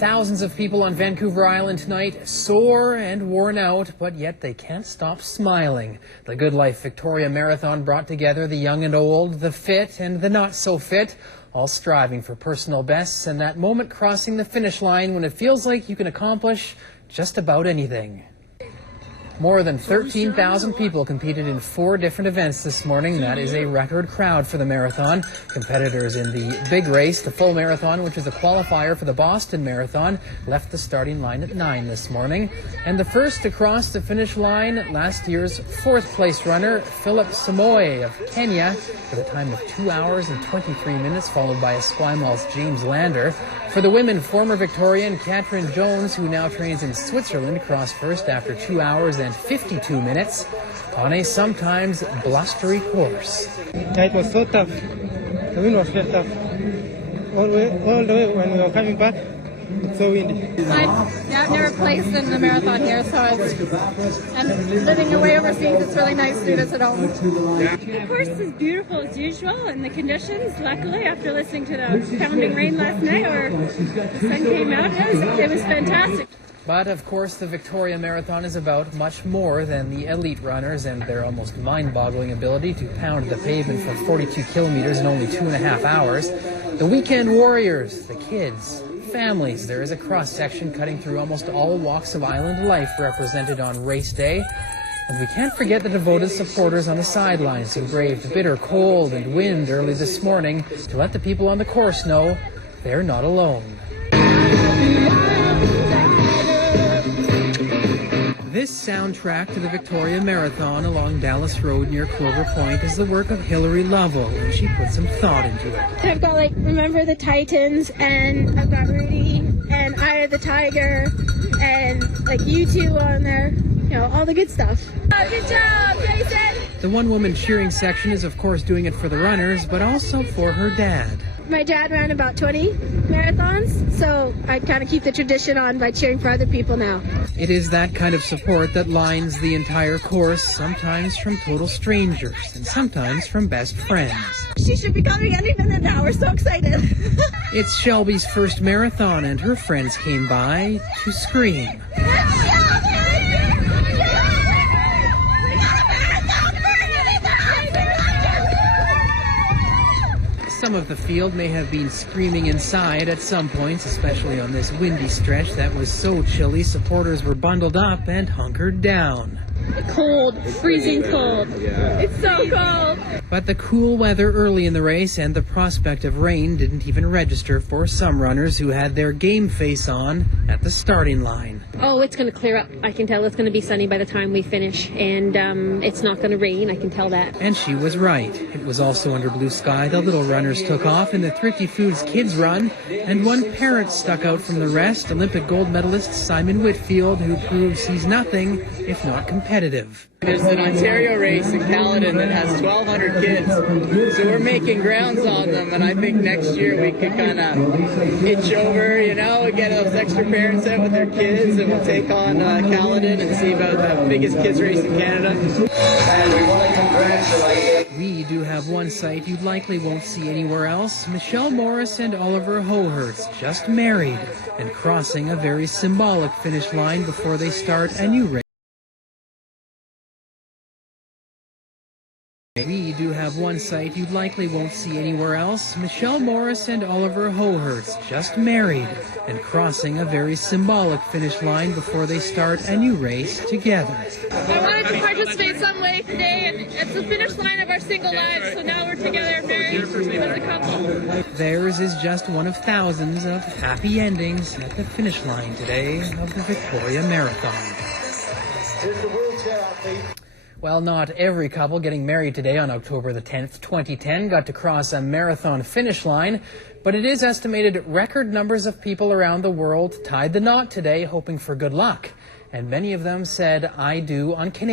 Thousands of people on Vancouver Island tonight, sore and worn out, but yet they can't stop smiling. The Good Life Victoria Marathon brought together the young and old, the fit and the not so fit, all striving for personal bests, and that moment crossing the finish line when it feels like you can accomplish just about anything. More than 13,000 people competed in 4 different events this morning. That is a record crowd for the marathon. Competitors in the big race, the full marathon, which is a qualifier for the Boston Marathon, left the starting line at 9 this morning. And the first to cross the finish line, last year's 4th place runner, Philip Samoei of Kenya, with a time of 2 hours and 23 minutes, followed by Esquimal's James Lander. For the women, former Victorian Catherine Jones, who now trains in Switzerland, crossed first after 2 hours and 52 minutes on a sometimes blustery course. It was so tough. The wind was very tough. All the way when we were coming back, it's so windy. I've never placed in the marathon here, so I'm living away overseas. It's really nice to do this at home. The course is beautiful as usual, and the conditions, luckily, after listening to the pounding rain last night, or the sun came out, it was fantastic. But, of course, the Victoria Marathon is about much more than the elite runners and their almost mind-boggling ability to pound the pavement for 42 kilometers in only 2.5 hours. The weekend warriors, the kids, families. There is a cross-section cutting through almost all walks of island life represented on race day. And we can't forget the devoted supporters on the sidelines who braved bitter cold and wind early this morning to let the people on the course know they're not alone. This soundtrack to the Victoria Marathon along Dallas Road near Clover Point is the work of Hilary Lovell, and she put some thought into it. I've got Remember the Titans, and I've got Rudy, and Eye of the Tiger, and U2 on there, all the good stuff. Good job, Jason! The one-woman cheering section is of course doing it for the runners, but also for her dad. My dad ran about 20 marathons, so I kind of keep the tradition on by cheering for other people now. It is that kind of support that lines the entire course, sometimes from total strangers and sometimes from best friends. She should be coming any minute now. We're so excited. It's Shelby's first marathon, and her friends came by to scream. Some of the field may have been screaming inside at some points, especially on this windy stretch that was so chilly supporters were bundled up and hunkered down. Cold, freezing cold. It's so cold. But the cool weather early in the race and the prospect of rain didn't even register for some runners who had their game face on at the starting line. Oh, it's going to clear up. I can tell it's going to be sunny by the time we finish, and it's not going to rain. I can tell that. And she was right. It was also under blue sky. The little runners took off in the Thrifty Foods Kids Run, and one parent stuck out from the rest, Olympic gold medalist Simon Whitfield, who proves he's nothing if not competitive. There's an Ontario race in Caledon that has 1,200 kids, so we're making grounds on them, and I think next year we could kind of hitch over, get those extra parents out with their kids, and we'll take on Caledon and see about the biggest kids race in Canada. And we want to congratulate. We do have one sight you likely won't see anywhere else. Michelle Morris and Oliver Hohurst just married and crossing a very symbolic finish line before they start a new race. We do have one sight you likely won't see anywhere else. Michelle Morris and Oliver Hohurst just married and crossing a very symbolic finish line before they start a new race together. I wanted to participate some way today, and it's the finish line of our single lives, so now we're together married as a couple. Theirs is just one of thousands of happy endings at the finish line today of the Victoria Marathon. Here's the wheelchair athlete. Well, not every couple getting married today on October the 10th, 2010 got to cross a marathon finish line, but it is estimated record numbers of people around the world tied the knot today hoping for good luck. And many of them said, "I do" on Canadian